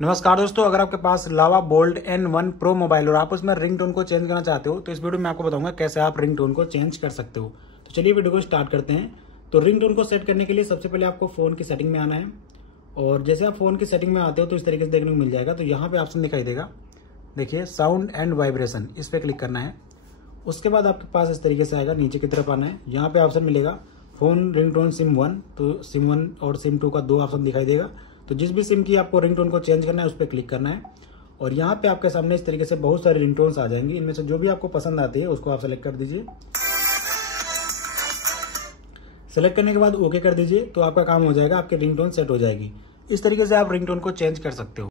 नमस्कार दोस्तों, अगर आपके पास लावा बोल्ट N1 प्रो मोबाइल और आप उसमें रिंगटोन को चेंज करना चाहते हो तो इस वीडियो में आपको बताऊंगा कैसे आप रिंगटोन को चेंज कर सकते हो। तो चलिए वीडियो को स्टार्ट करते हैं। तो रिंगटोन को सेट करने के लिए सबसे पहले आपको फोन की सेटिंग में आना है और जैसे आप फोन की सेटिंग में आते हो तो इस तरीके से देखने को मिल जाएगा। तो यहाँ पे ऑप्शन दिखाई देगा, देखिए साउंड एंड वाइब्रेशन, इस पर क्लिक करना है। उसके बाद आपके पास इस तरीके से आएगा, नीचे की तरफ आना है। यहाँ पे ऑप्शन मिलेगा फोन रिंगटोन सिम 1, तो सिम 1 और सिम 2 का 2 ऑप्शन दिखाई देगा। तो जिस भी सिम की आपको रिंगटोन को चेंज करना है उस पर क्लिक करना है और यहाँ पे आपके सामने इस तरीके से बहुत सारी रिंगटोन्स आ जाएंगी। इनमें से जो भी आपको पसंद आती है उसको आप सेलेक्ट कर दीजिए। सेलेक्ट करने के बाद ओके कर दीजिए, तो आपका काम हो जाएगा, आपकी रिंगटोन सेट हो जाएगी। इस तरीके से आप रिंगटोन को चेंज कर सकते हो।